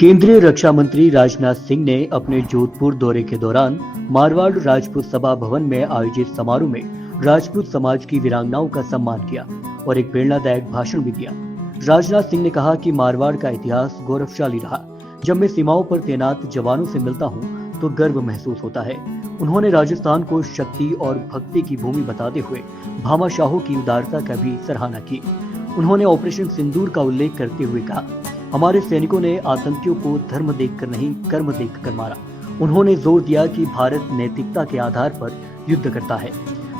केंद्रीय रक्षा मंत्री राजनाथ सिंह ने अपने जोधपुर दौरे के दौरान मारवाड़ राजपूत सभा भवन में आयोजित समारोह में राजपूत समाज की वीरांगनाओं का सम्मान किया और एक प्रेरणादायक भाषण भी दिया। राजनाथ सिंह ने कहा कि मारवाड़ का इतिहास गौरवशाली रहा। जब मैं सीमाओं पर तैनात जवानों से मिलता हूं तो गर्व महसूस होता है। उन्होंने राजस्थान को शक्ति और भक्ति की भूमि बताते हुए भामाशाहों की उदारता का भी सराहना की। उन्होंने ऑपरेशन सिंदूर का उल्लेख करते हुए कहा, हमारे सैनिकों ने आतंकियों को धर्म देखकर नहीं कर्म देखकर मारा। उन्होंने जोर दिया कि भारत नैतिकता के आधार पर युद्ध करता है।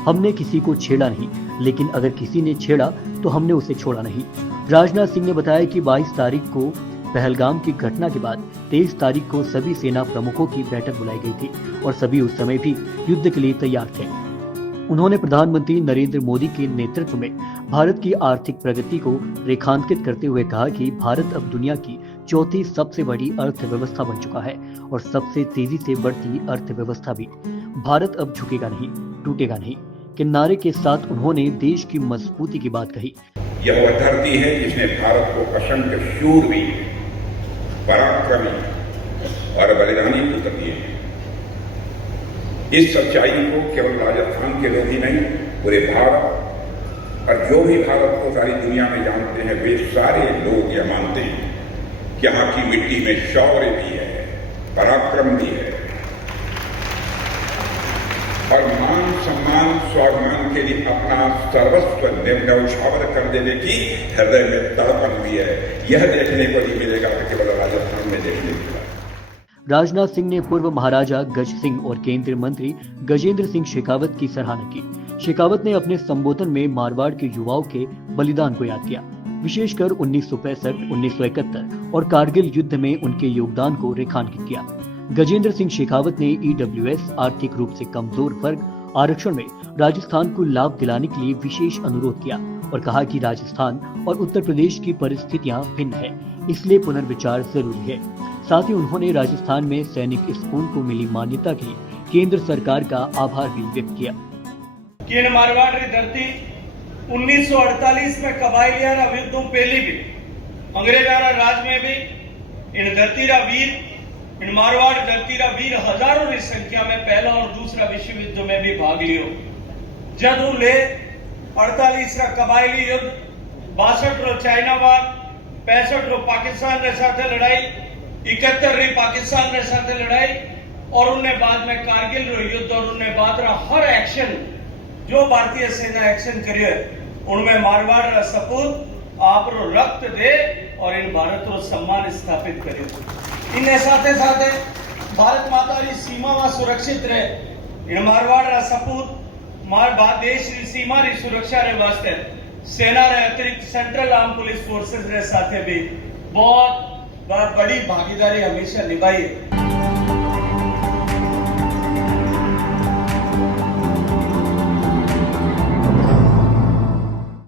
हमने किसी को छेड़ा नहीं, लेकिन अगर किसी ने छेड़ा तो हमने उसे छोड़ा नहीं। राजनाथ सिंह ने बताया कि 22 तारीख को पहलगाम की घटना के बाद 23 तारीख को सभी सेना प्रमुखों की बैठक बुलाई गई थी और सभी उस समय भी युद्ध के लिए तैयार थे। उन्होंने प्रधानमंत्री नरेंद्र मोदी के नेतृत्व में भारत की आर्थिक प्रगति को रेखांकित करते हुए कहा कि भारत अब दुनिया की चौथी सबसे बड़ी अर्थव्यवस्था बन चुका है और सबसे तेजी से बढ़ती अर्थव्यवस्था भी। भारत अब झुकेगा नहीं, टूटेगा नहीं के नारे के साथ उन्होंने देश की मजबूती की बात कही। यह वह धरती है जिसने भारत को असंख्य शूरवीर, पराक्रमी और बलिदानी पुत्र दिए हैं। इस सच्चाई को केवल राजस्थान के लोग ही नहीं, पूरे भारत और जो भी भारत को सारी दुनिया में जानते हैं वे सारे लोग यह मानते हैं कि यहाँ की मिट्टी में शौर्य भी है, पराक्रम भी है और मान सम्मान स्वाभिमान के लिए अपना सर्वस्व न्यौछावर कर देने की हृदय में तड़पन भी है। यह देखने को नहीं मिलेगा कि केवल राजस्थान में देखने को। राजनाथ सिंह ने पूर्व महाराजा गज सिंह और केंद्रीय मंत्री गजेंद्र सिंह शेखावत की सराहना की। शेखावत ने अपने संबोधन में मारवाड़ के युवाओं के बलिदान को याद किया, विशेषकर 1965, 1971 और कारगिल युद्ध में उनके योगदान को रेखांकित किया। गजेंद्र सिंह शेखावत ने EWS आर्थिक रूप से कमजोर वर्ग आरक्षण में राजस्थान को लाभ दिलाने के लिए विशेष अनुरोध किया और कहा कि राजस्थान और उत्तर प्रदेश की परिस्थितियां भिन्न है, इसलिए पुनर्विचार जरूरी है। साथ ही उन्होंने राजस्थान में सैनिक स्कूल को मिली मान्यता के लिए केंद्र सरकार का आभार भी व्यक्त किया। इन मारवाड़ की धरती 1948 में कबायलिया युद्धों पहले भी अंग्रेजा राज में भी इन धरती रा वीर, इन मारवाड़ धरती रा वीर हजारों की संख्या में पहला और दूसरा विश्व युद्ध में भी भाग लियो। जदू ले 48 का कबायली युद्ध, 62 रो चाइना वार, 65 रो पाकिस्तान के साथ लड़ाई, 71 पाकिस्तान के साथ लड़ाई और उनने बाद में कारगिल रो युद्ध और उनने बाद रा हर एक्शन जो भारतीय सेना एक्शन करिए उनमें मारवाड़ रा सपूत आप रो रक्त दे और इन भारत रो सम्मान स्थापित करे। इनने साथे साथे भारत माता री सीमा वा सुरक्षित रहे। इन मारवाड़ रा सपूत मार देश री सीमा री सुरक्षा रे वास्ते सेना रे अतिरिक्त सेंट्रल आर्म पुलिस फोर्सेस रे साथे भी बहुत बड़ी भागीदारी हमेशा निभाई है।